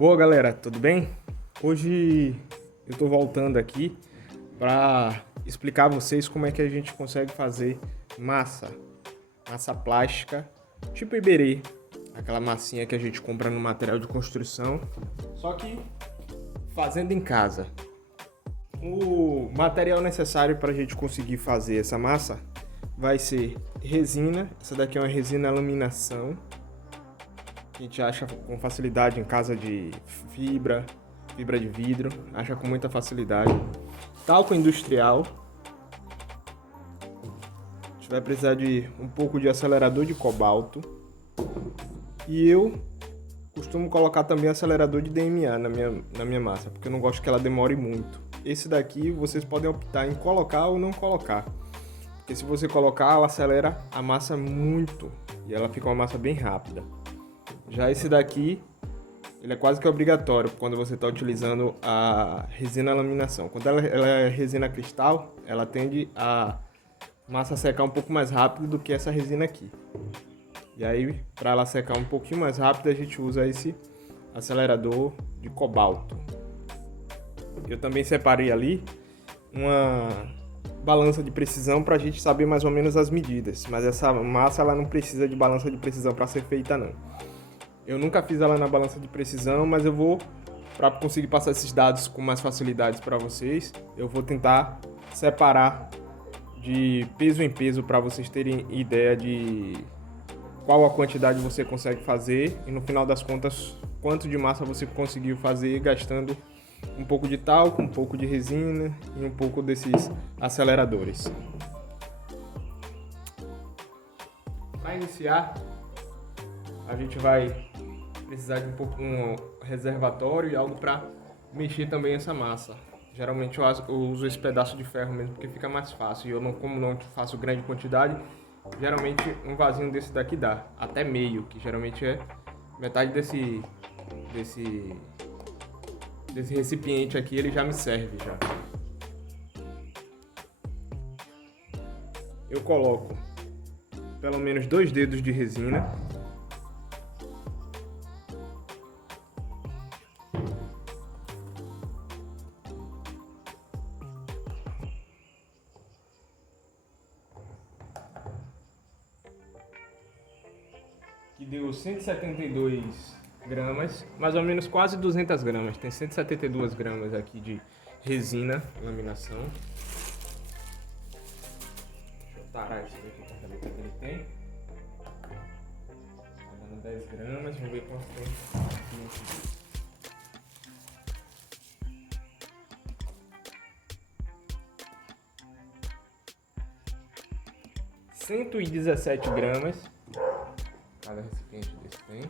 Boa, galera, tudo bem? Hoje eu tô voltando aqui para explicar a vocês como é que a gente consegue fazer massa plástica, tipo Iberê, aquela massinha que a gente compra no material de construção, só que fazendo em casa. O material necessário para a gente conseguir fazer essa massa vai ser resina. Essa daqui é uma resina laminação, que a gente acha com facilidade em casa de fibra de vidro, acha com muita facilidade. Talco industrial. A gente vai precisar de um pouco de acelerador de cobalto. E eu costumo colocar também acelerador de DMA na minha massa, porque eu não gosto que ela demore muito. Esse daqui vocês podem optar em colocar ou não colocar, porque se você colocar, ela acelera a massa muito e ela fica uma massa bem rápida. Já esse daqui, ele é quase que obrigatório quando você está utilizando a resina laminação. Quando ela é resina cristal, ela tende a massa secar um pouco mais rápido do que essa resina aqui. E aí, para ela secar um pouquinho mais rápido, a gente usa esse acelerador de cobalto. Eu também separei ali uma balança de precisão para a gente saber mais ou menos as medidas. Mas essa massa ela não precisa de balança de precisão para ser feita, não. Eu nunca fiz ela na balança de precisão, mas eu vou, para conseguir passar esses dados com mais facilidade para vocês, eu vou tentar separar de peso em peso para vocês terem ideia de qual a quantidade você consegue fazer e no final das contas quanto de massa você conseguiu fazer gastando um pouco de talco, um pouco de resina e um pouco desses aceleradores. Para iniciar, a gente vai precisar de um reservatório e algo para mexer também essa massa. Geralmente eu uso esse pedaço de ferro mesmo porque fica mais fácil. E eu não, como não faço grande quantidade, geralmente um vasinho desse daqui dá até meio, que geralmente é metade desse recipiente aqui, ele já me serve já. Eu coloco pelo menos 2 dedos de resina. Que deu 172 gramas, mais ou menos quase 200 gramas. Tem 172 gramas aqui de resina, laminação. Deixa eu tarar isso aqui para saber quanto ele tem. Tá dando 10 gramas, vamos ver quanto tem aqui. 117 gramas. Cada recipiente desse tem.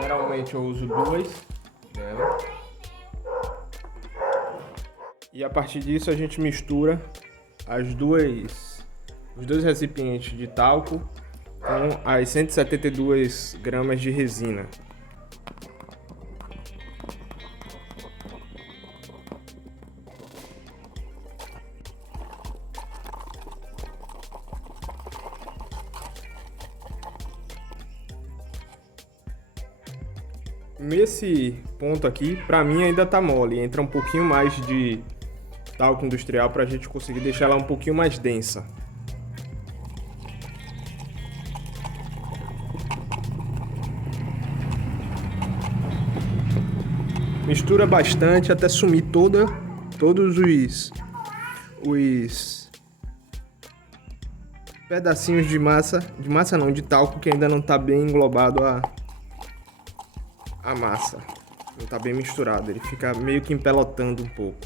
Geralmente eu uso 2 dela. E a partir disso a gente mistura os dois recipientes de talco com as 172 gramas de resina. Nesse ponto aqui, pra mim ainda tá mole, entra um pouquinho mais de talco industrial pra gente conseguir deixar ela um pouquinho mais densa. Mistura bastante até sumir todos os pedacinhos de massa não, de talco que ainda não tá bem englobado a massa, não tá bem misturado, ele fica meio que empelotando um pouco.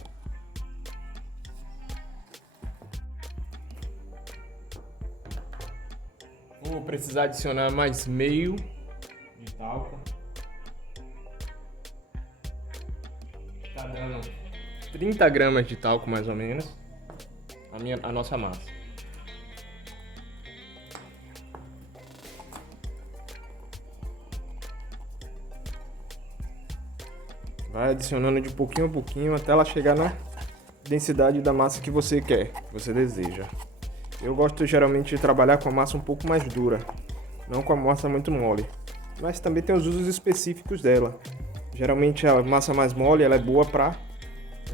Vou precisar adicionar mais meio de talco. Tá dando 30 gramas de talco mais ou menos a nossa massa. Vai adicionando de pouquinho a pouquinho até ela chegar na densidade da massa que você quer, que você deseja. Eu gosto geralmente de trabalhar com a massa um pouco mais dura, não com a massa muito mole. mas também tem os usos específicos dela. Geralmente a massa mais mole ela é boa para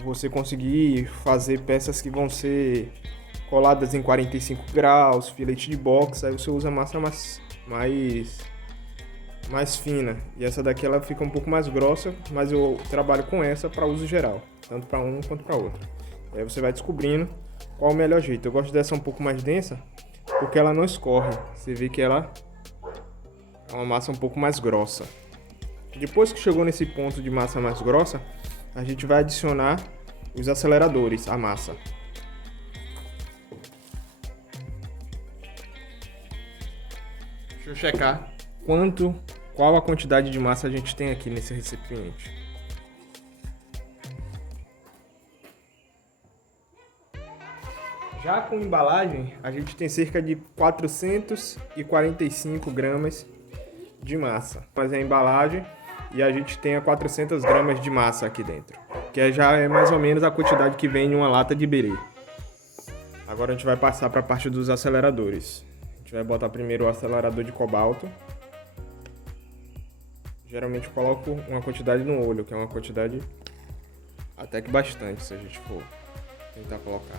você conseguir fazer peças que vão ser coladas em 45 graus, filete de boxe, aí você usa massa mais fina. E essa daqui ela fica um pouco mais grossa, mas eu trabalho com essa para uso geral, tanto para um quanto para outro. Aí você vai descobrindo qual é o melhor jeito. Eu gosto dessa um pouco mais densa, porque ela não escorre. Você vê que ela é uma massa um pouco mais grossa. Depois que chegou nesse ponto de massa mais grossa, a gente vai adicionar os aceleradores à massa. Deixa eu checar qual a quantidade de massa a gente tem aqui nesse recipiente. Já com embalagem, a gente tem cerca de 445 gramas de massa. Mas é a embalagem e a gente tem 400 gramas de massa aqui dentro, que já é mais ou menos a quantidade que vem em uma lata de berê. Agora a gente vai passar para a parte dos aceleradores. A gente vai botar primeiro o acelerador de cobalto. Geralmente eu coloco uma quantidade no olho, que é uma quantidade até que bastante, se a gente for tentar colocar.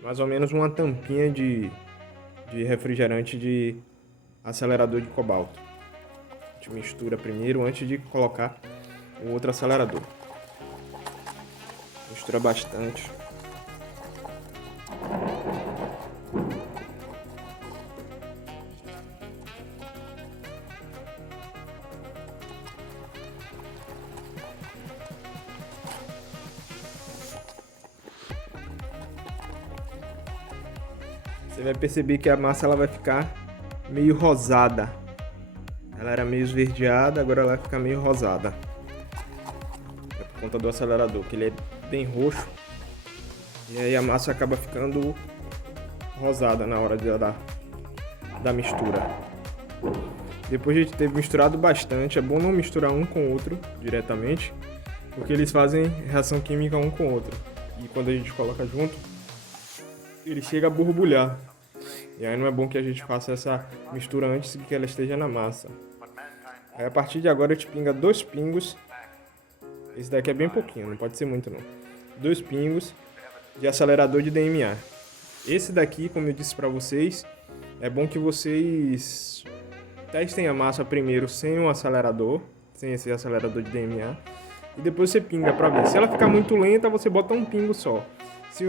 Mais ou menos uma tampinha de refrigerante de acelerador de cobalto. A gente mistura primeiro antes de colocar o outro acelerador. Mistura bastante. Você vai perceber que a massa ela vai ficar meio rosada. Ela era meio esverdeada, agora ela vai ficar meio rosada. É por conta do acelerador, que ele é bem roxo. E aí a massa acaba ficando rosada na hora da mistura. Depois de ter misturado bastante, é bom não misturar um com o outro diretamente, porque eles fazem reação química um com o outro. E quando a gente coloca junto, ele chega a borbulhar. E aí não é bom que a gente faça essa mistura antes que ela esteja na massa. Aí a partir de agora a gente pinga 2 pingos. Esse daqui é bem pouquinho, não pode ser muito não. 2 pingos de acelerador de DMA. Esse daqui, como eu disse para vocês, é bom que vocês testem a massa primeiro sem um acelerador, sem esse acelerador de DMA. E depois você pinga para ver. Se ela ficar muito lenta, você bota um pingo só. Se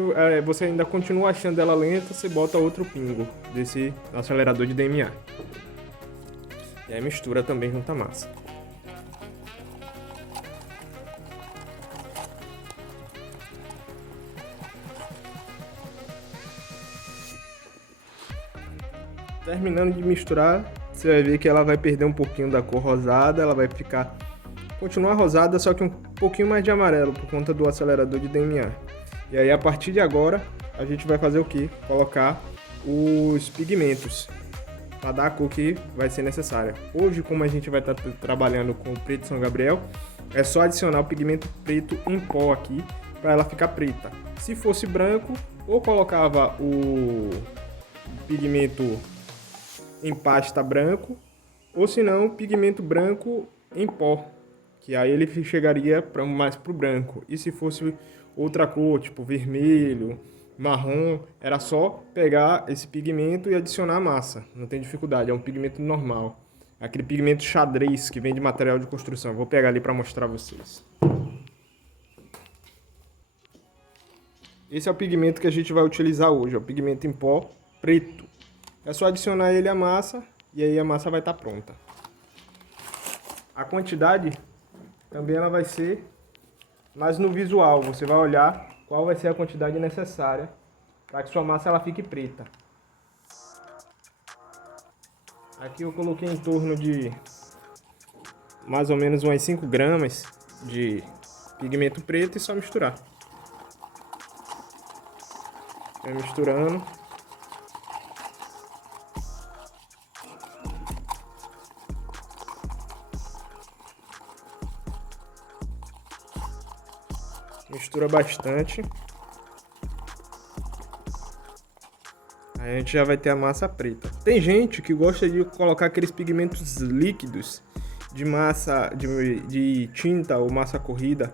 você ainda continua achando ela lenta, você bota outro pingo desse acelerador de DMA. E aí mistura também junto à massa. Terminando de misturar, você vai ver que ela vai perder um pouquinho da cor rosada, ela vai continuar rosada, só que um pouquinho mais de amarelo por conta do acelerador de DMA. E aí a partir de agora a gente vai fazer o que? Colocar os pigmentos para dar a cor que vai ser necessária. Hoje, como a gente vai estar trabalhando com o preto São Gabriel, é só adicionar o pigmento preto em pó aqui para ela ficar preta. Se fosse branco, ou colocava o pigmento em pasta branco, ou se não, pigmento branco em pó, que aí ele chegaria mais pro branco. E se fosse outra cor, tipo vermelho, marrom, era só pegar esse pigmento e adicionar a massa. Não tem dificuldade, é um pigmento normal. Aquele pigmento xadrez que vem de material de construção. Vou pegar ali para mostrar a vocês. Esse é o pigmento que a gente vai utilizar hoje, é o pigmento em pó preto. É só adicionar ele à massa e aí a massa vai estar pronta. A quantidade também ela vai ser mais no visual. Você vai olhar qual vai ser a quantidade necessária para que sua massa ela fique preta. Aqui eu coloquei em torno de mais ou menos umas 5 gramas de pigmento preto e só misturar. Vai misturando. Mistura bastante. Aí a gente já vai ter a massa preta. Tem gente que gosta de colocar aqueles pigmentos líquidos de massa, de tinta ou massa corrida.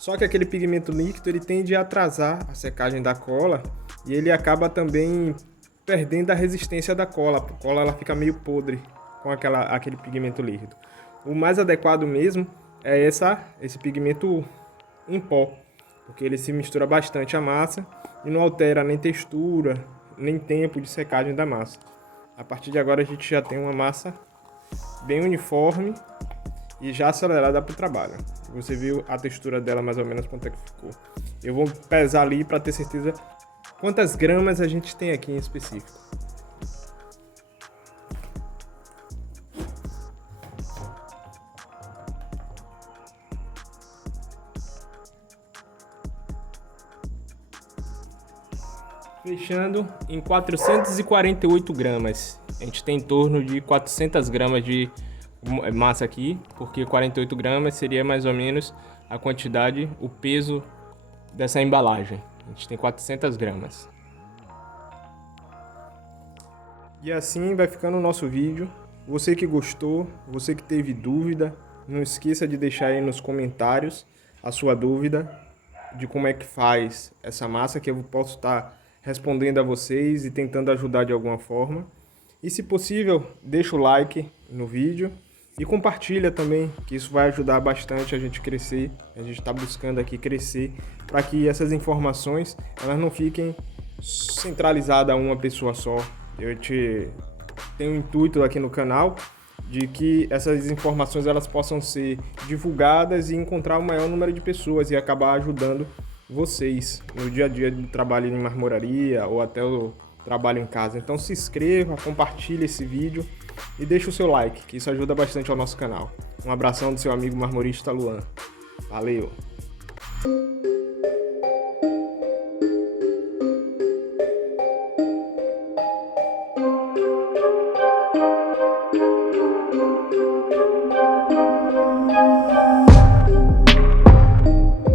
Só que aquele pigmento líquido ele tende a atrasar a secagem da cola e ele acaba também perdendo a resistência da cola. A cola ela fica meio podre com aquele pigmento líquido. O mais adequado mesmo é esse pigmento em pó, porque ele se mistura bastante à massa e não altera nem textura, nem tempo de secagem da massa. A partir de agora a gente já tem uma massa bem uniforme e já acelerada para o trabalho. Você viu a textura dela mais ou menos quanto é que ficou. Eu vou pesar ali para ter certeza quantas gramas a gente tem aqui em específico. Fechando em 448 gramas. A gente tem em torno de 400 gramas de massa aqui, porque 48 gramas seria mais ou menos a quantidade, o peso dessa embalagem. A gente tem 400 gramas. E assim vai ficando o nosso vídeo. Você que gostou, você que teve dúvida, não esqueça de deixar aí nos comentários a sua dúvida de como é que faz essa massa, que eu posso estar respondendo a vocês e tentando ajudar de alguma forma. E se possível, deixa o like no vídeo e compartilha também, que isso vai ajudar bastante a gente crescer. A gente está buscando aqui crescer para que essas informações elas não fiquem centralizadas a uma pessoa só. Eu tenho um intuito aqui no canal de que essas informações elas possam ser divulgadas e encontrar o maior número de pessoas e acabar ajudando vocês no dia a dia do trabalho em marmoraria ou até o trabalho em casa. Então se inscreva, compartilhe esse vídeo e deixe o seu like, que isso ajuda bastante ao nosso canal. Um abração do seu amigo marmorista Luan. Valeu!